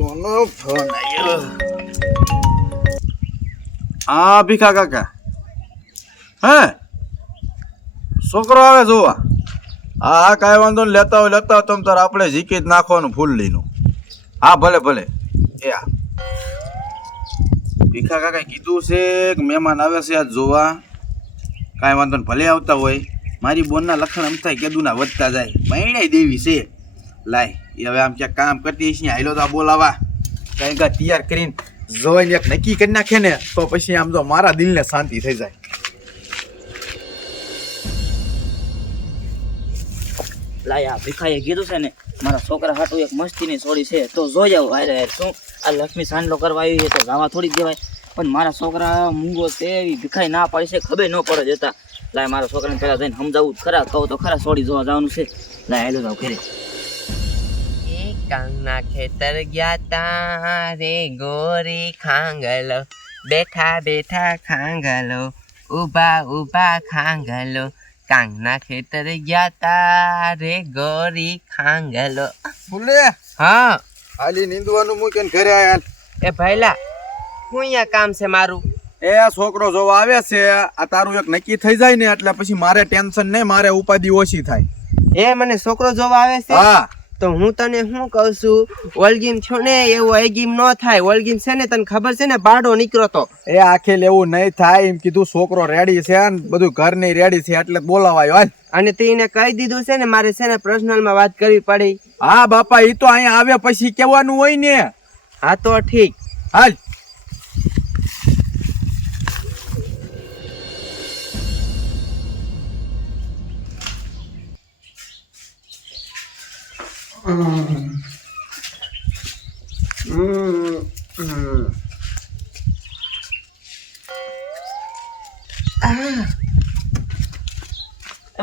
કોનો ફોન આવ્યો હા ભીખા કાકા. હે? છોકરો આવે જોવા. હા હા, કાંઈ વાંધો નહીં, લેતા હોય લેતા હોય, તમે તાર આપણે જીકી જ નાખવાનું ફૂલ લઈનું હા, ભલે ભલે. એ હા ભીખા કાકાએ કીધું છે કે મહેમાન આવે છે આજ જોવા. કાંઈ વાંધો નહીં, ભલે આવતા હોય. મારી બોનના લખણ એમ થાય કેદુના વધતા જાય. મહિને દેવી છે. લાય, એ હવે આમ ક્યાંક કામ કરતી હશે હાઈલો તો બોલાવા. કંઈક કાંઈ તૈયાર કરીને જોઈને એક નક્કી કરી નાખે ને, તો પછી આમ તો મારા દિલને શાંતિ થઈ જાય. લાયા ભીખાઈએ કીધું છે ને, મારા છોકરા હાટું એક મસ્તીની છોડી છે, તો જોઈ આવું, હારે શું? આ લક્ષ્મી સાંડલો કરવા આવી છે, તો ગાવા થોડી દેવાય. પણ મારા છોકરા મૂંગો તે એવી ભીખાઈ ના પાડી છે, ખબર ન પડે જતા. લાય, મારા છોકરાને પહેલાં જઈને સમજાવવું ખરા, કહું તો ખરા છોડી જોવા જવાનું છે. લાય, હેલો જાવ ઘરે. એ ખેતર ગયા તા રે ગોરી ખાંગલો. બેઠા બેઠા ખાંગલો ઊભા ઊભા ખાંગલો. કાંગના ખેતર ગયા તા રે ગોરી ખાંગલો. બોલે? હા. હાલી નીંદવાનું મૂકીને ઘરે આયા એ ભાઈલા હું અહીંયા કામ છે મારું? એ છોકરો જોવા આવે છે આ તારું એક નક્કી થઈ જાય ને એટલે પછી મારે ટેન્શન નહીં મારે ઉપાધિ ઓછી થાય. એ મને છોકરો જોવા આવે છે? હા. તો હું તને શું કહું છું? વલગીમ છો ને? એવું અગીમ ન થાય. વલગીમ છે ને? તને ખબર છે ને? બાડો નીકળો તો. એ આખેલ એવું નહીં થાય. એમ કીધું છોકરો રેડી છે ને? બધું ઘર નહીં રેડી છે એટલે બોલાવાયો હાલ. અને તે એને કહી દીધું છે ને મારે છે ને પર્સનલમાં વાત કરવી પડી. હા બાપા એ તો અહીંયા આવે પછી કેવાનું હોય ને. હા તો ઠીક. હાલ.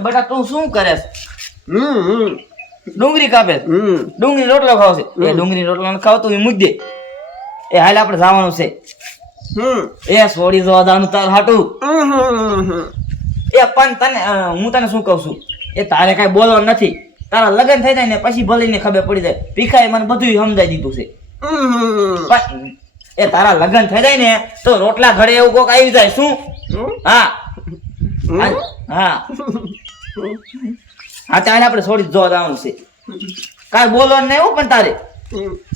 બેટા તું શું કરે છે? ડુંગળી કાપે? ડુંગળી રોટલો ખાવ છે? એ ડુંગળી રોટલો ન ખાવ તું એ મૂક દે. એ હાલ આપણે જવાનું છે. એ સોડી જવાનું તાર હાટું. એ પણ તને હું તને શું કહું છું? એ તારે કાંઈ બોલવાનું નથી. તારા લગ્ન થઈ જાય ને પછી ભલે ને ખબર પડી જાય. ભીખાએ મને બધું સમજાઈ દીધું છે. એ તારા લગ્ન થઈ જાય ને તો રોટલા ઘડે એવું કોક આવી જાય. શું? હા. હા હા. તારે આપણે છોડી જોવા જવાનું છે. કાંઈ બોલવાનું નહીં હો પણ તારે.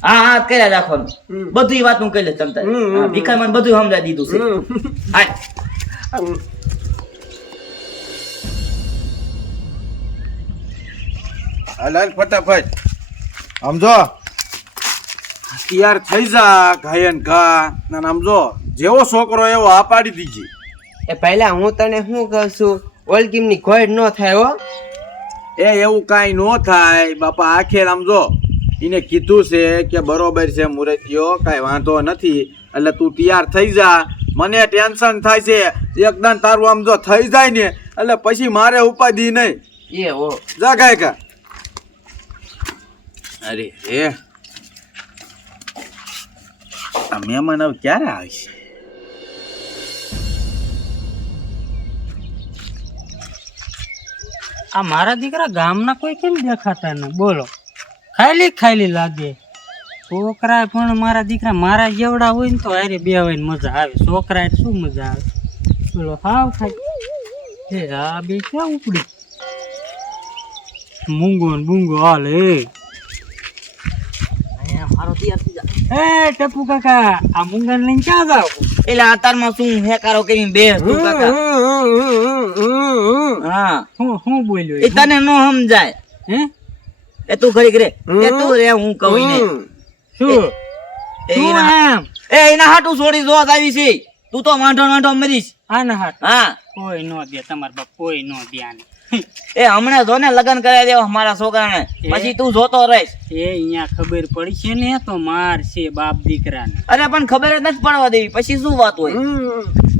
હા હા કર્યા રાખવાનું. બધી વાત હું કહી લે તમ તારે. ભીખાએ મને બધું સમજાઈ દીધું છે. હા. હાલ હાલ ફટાફટ. સમજો તૈયાર થઈ જા ઘાયન ઘા. ના સમજો જેવો છોકરો એવો આ પાડી દીજે. એ પહેલા હું તને શું કહું છું? ઓલકીમની ઘોડ ન થાય હો. એ એવું કાંઈ નો થાય. બાપા આખેર સમજો એને કીધું છે કે બરોબર છે મુરતીઓ કાંઈ વાંધો નથી. એટલે તું તૈયાર થઈ જા. મને ટેન્શન થાય છે. એકદમ તારું આમ જો થઈ જાય ને એટલે પછી મારે ઉપાધિ નહીં. એ હો. જા ગાય કા. અરે હે. આ મહેમાન હવે ક્યારે આવશે? આ મારા દીકરા ગામના કોઈ કેમ દેખાતા ને? બોલો. ખાલી ખાલી લાગે. છોકરા પણ મારા દીકરા મારા જેવડા હોય ને તો હારે બેવાય મજા આવે. છોકરા શું મજા આવે? બોલો, હાવ હે, આ બે ક્યાં ઉપડી? મૂંગો ને બૂંગો હાલ. એ એ ટપુ કાકા આ મૂંગા લઈને ક્યાં જાવ એટલે અતારમાં શું હેકારો કરીને બે તું કાકા. હા. હું હું બોલ્યો એ તને નો સમજાય. હે? એ તું ઘડી કરે એ તું રે હું કહું ને શું? એ એના એ એના હાટું છોડી જોત આવી છે. તું તો વાંઢો વાંઢો મરીશ. આના હાટ? હા. કોઈ નો દે તમાર બાપ કોઈ નો દે આને. એ હમણાં જો ને લગ્ન કરાવી દેવા મારા છોકરાને. પછી તું જોતો રહીશ. એ અહીંયા ખબર પડશે ને તો મારશે બાપ દીકરાને. અરે પણ ખબર જ નથી પડવા દેવી. પછી શું વાત હોય?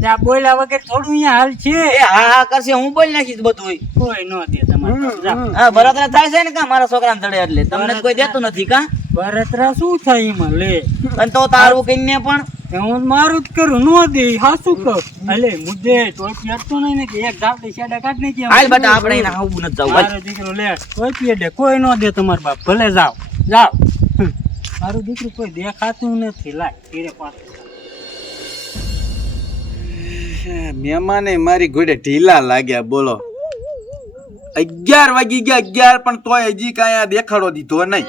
ત્યાં બોલ્યા વગર થોડું અહીંયા હાલ છે. એ હા હા કરશે. હું બોલી નાખીશ બધું કોઈ ન દે તમારે. હા બરાબર થાય છે ને કા? મારા છોકરાને ધડે એટલે. તમને કોઈ દેતું નથી કા? બળતરા શું થાય એમાં? લે. અને તો તારું કહીને પણ હું મારું જ કરું નો દે હાસું કહું અલે મુદ્દે હટતો નહીં ને કે એક ગાવડી શેડા કાઢ નાખી હાલ બેટા આપણે એને આવું નથી જવું મારો દીકરો લે કોઈ પીડે કોઈ નો દે તમારા બાપ ભલે જાવ જાવ મારું દીકરું કોઈ દેખાતું નથી લાય ધીરે પાસે મહેમાને મારી ઘોડે ઢીલા લાગ્યા બોલો. અગિયાર વાગી ગયા અગિયાર પણ તોય હજી કાંઈ આ દેખાડો દીધો નહીં.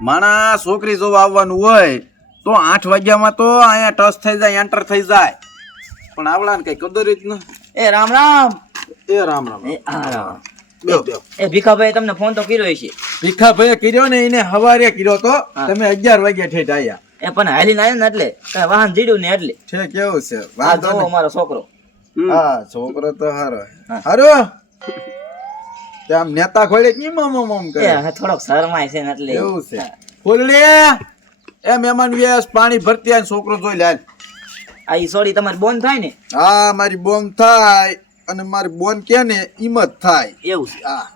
માણા છોકરી જોવા આવવાનું હોય તો આઠ વાગ્યામાં તો અહીંયા ટચ થઈ જાય એન્ટર થઈ જાય. પણ આવડાને કઈ કદર જ ન. એ રામ રામ. એ રામ રામ. એ હા રામ. એ ભીખાભાઈ તમને ફોન તો કર્યો છે ભીખાભાઈ કર્યો ને એને હવારે કર્યો તો તમે અગિયાર વાગ્યા ઠેઠ આયા. એ પણ હાલી ના ને એટલે. કઈ વાહન જીડ્યું ને એટલે. છે કેવું છે? વાંધો અમારો મારો છોકરો હા. છોકરો તો હારો હારો? આમ નેતા ખોલે કેમ આમ આમ કરે? થોડોક શરમાય છે ને એટલે. એવું છે? ફૂલડી એ મહેમાન વ્યાસ પાણી ભરતી આય છોકરો જોઈ લે આ ઈ સોડી તમારી બોન થાય ને? હા મારી બોન થાય અને મારી બોન કે ને ઈમત થાય. એવું છે? હા.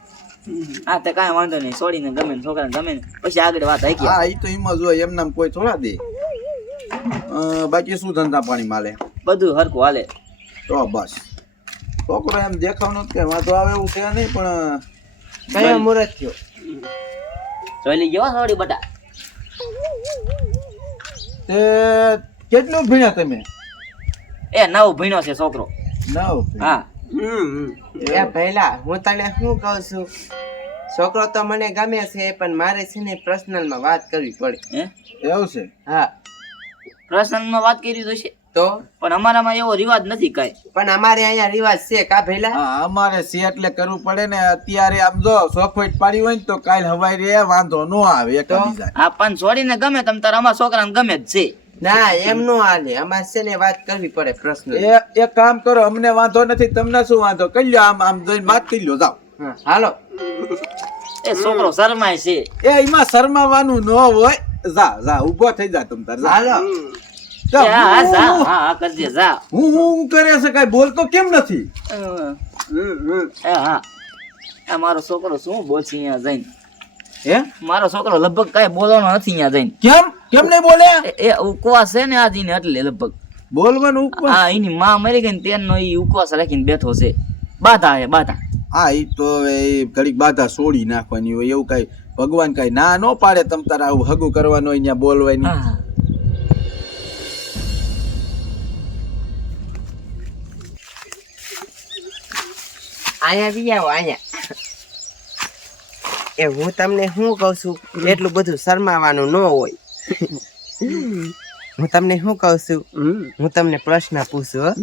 હા તે કાંઈ વાંધો નહીં સોડીને ગમે ને છોકરાને ગમે ને. પછી આગળ વાત આવી હા ઈ તો ઈમત હોય એમ નામ કોઈ થોડા દે. બાકી શું ધંધા પાણી માલે? બધું હરકું હાલે. તો બસ. છોકરો એમ દેખાવનો કે વાંધો આવે એવું છે નહીં પણ કયો મુહૂર્ત થયો? ચોલી ગયો સોડી બટા? તે કેટલું ભણ્યા તમે? એ નવ ભણ્યો છે છોકરો. નવ હા. એ પહેલા હું તને શું કહું છું? છોકરો તો મને ગમે છે પણ મારે છે ને પર્સનલમાં વાત કરવી પડે. હે? એવું છે? હા. પ્રસંગમાં વાત કરી તો છે. તો? પણ અમારામાં એવો રિવાજ નથી કાંઈ. પણ અમારે અહીંયા રિવાજ છે કા ભેલા? હા અમારે છે એટલે કરવું પડે ને અત્યારે આમ જો સોફેટ પાડી હોય ને તો કાલ હવાઈ રે વાંધો નો આવે એક હા આ પણ છોડીને ગમે તમ તાર અમારા છોકરાને ગમે જ છે. ના એમ નો હાલે. અમારે છે ને વાત કરવી પડે પ્રશ્ન. એ એક કામ કરો અમને વાંધો નથી તમને શું વાંધો? કરી લો આમ આમ જોઈને વાત કરી લો જાઓ. હાલો. એ છોકરો શરમાય છે. એ એમાં શરમાવાનું ન હોય. જા જા ઊભો થઈ જા તમ તાર. હાલો. હા, હા, કરે છે કઈ? બોલતો કેમ નથી? હા. મારો છોકરો શું બોલશે અહીંયા જઈને? હે? મારો છોકરો લગભગ કઈ બોલવાનો નથી અહીંયા જઈને. કેમ? કેમ નહીં બોલે? એ- ઉપવાસ છે ને આજીને એટલે લગભગ. બોલવાનું ઉપવાસ? હા એની માં મરી ગઈ ને તેનો એ ઉપવાસ રાખીને બેઠો છે. બાધા હે બાધા. હા એ તો હવે ઘડીક બાધા છોડી નાખવાની હોય એવું કઈ ભગવાન કઈ ના નો પાડે તમ તારા આવું હગું કરવાનું હોય ત્યાં બોલવાની. હા. અહીંયા બી આવો અહીંયા એ હું તમને શું કહું છું? એટલું બધું શરમાવાનું ન હોય. હું તમને શું કહું છું? હું તમને પ્રશ્ન પૂછું.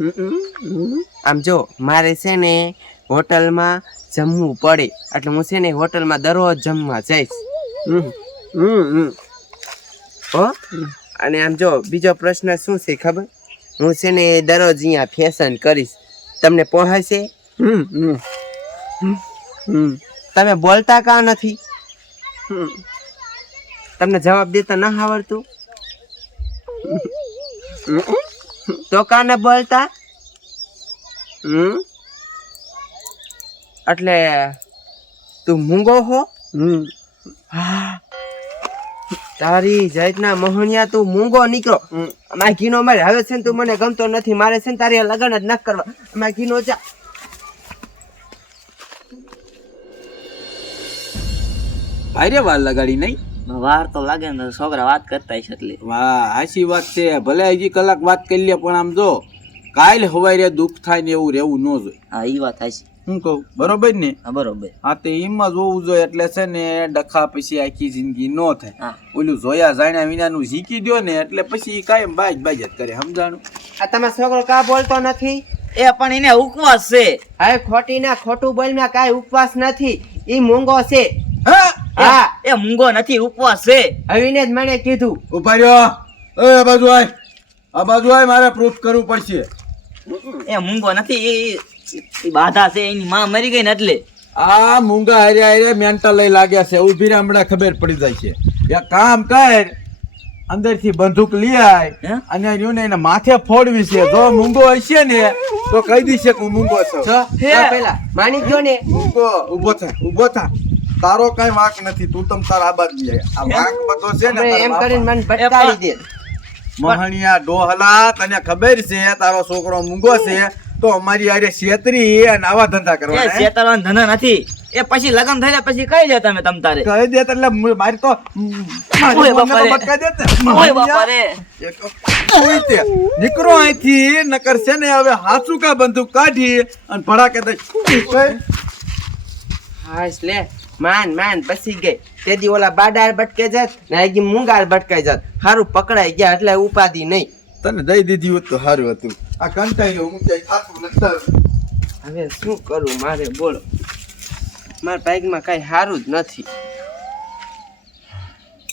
આમ જો, મારે છે ને હોટલમાં જમવું પડે. એટલે હું છે ને હોટલમાં દરરોજ જમવા જઈશ. હો? અને આમ જો, બીજો પ્રશ્ન શું છે ખબર? હું છે ને દરરોજ અહીંયા ફેશન કરીશ. તમને પહોંચશે તમે બોલતા કા નથી? તમને જવાબ દેતા ન આવડતું? તો કા ન બોલતા એટલે તું મૂંગો હો? હા. તારી જાતના મોહણિયા તું મૂંગો નીકળો. અમારા ઘીનો મારે હવે છે ને તું મને ગમતો નથી. મારે છે ને તારી લગન જ ન કરવા. અમારા ઘીનો જા. અરે વાર લગાડી નહીં? વાર તો લાગે ને છોકરા વાત કરતા હશે એટલે. વાહ હાચી વાત છે. ભલે હજી કલાક વાત કરી લે પણ આમ જો કાલ હવારે દુઃખ થાય ને એવું રહેવું ન જોઈએ. હા એ વાત થાય હું કહું બરોબર ને? હા બરોબર. હા તે એમાં જોવું હોવું જોઈએ એટલે છે ને ડખા પછી આખી જિંદગી ન થાય. હા. ઓલું જોયા જાણ્યા વિનાનું શીખી દો ને એટલે પછી કાયમ બાજ બાજ જ કરે સમજાણું? આ તમે છોકરો કા બોલતો નથી? એ પણ એને ઉપવાસ છે. હવે ખોટી ના ખોટું બોલમાં કાંઈ ઉપવાસ નથી. એ મૂંગો છે. હા. એ મૂંગો નથી ઉપવાસ છે. હવીને જ મને કીધું. ઊભા રહ્યો. એ આ બાજુ આય. આ બાજુ આય મારે પ્રૂફ કરવું પડશે. એ મૂંગો નથી એ બાધા છે એની માં મરી ગઈ ને એટલે. આ મૂંગા હારે હારે મેન્ટલ લઈ લાગ્યા છે ઊભી રે હમણાં ખબર પડી જાય છે. એક કામ કર અંદરથી બંદૂક લઈ આય હે? અને રહ્યું ને એને માથે ફોડવી છે. જો મૂંગો હશે ને તો કહી દીશે કે હું મૂંગો છું. પેલા માની ગયો ને. મૂંગો ઊભો થા ઊભો થા. તારો કઈ વાંક નથી તું તમ તાર આ બાજુ આ વાંક બધો છે ને એમ કરીને મને ભટકાવી દે. મહણિયા ડોહલા તને ખબર છે તારો છોકરો મૂંગો છે તો અમારી આરે છેતરી અને આવા ધંધા કરવા કરવાના ધંધા નથી. એ પછી લગન થઈ જાય પછી કહી દે તમે તમ તારે. કહી દે એટલે મારી તે. નીકળો અહીંથી નકર છે ને હવે હાસુકા બંદૂક કાઢી અને ભડાકે દઈ. હાશ લે. માન માન પછી ગઈ. તે દી ઓલા બાડાર ભટકે જત ને આગી મૂંગાર ભટકાઈ જાત. હારું પકડાઈ ગયા એટલે ઉપાધિ નહીં. તને દઈ દીધી હોત તો સારું હતું. આ કંટાઈ હું ક્યાંય ખાતું નથી હવે શું કરું મારે બોલો. મારા બાઈકમાં કાંઈ સારું જ નથી.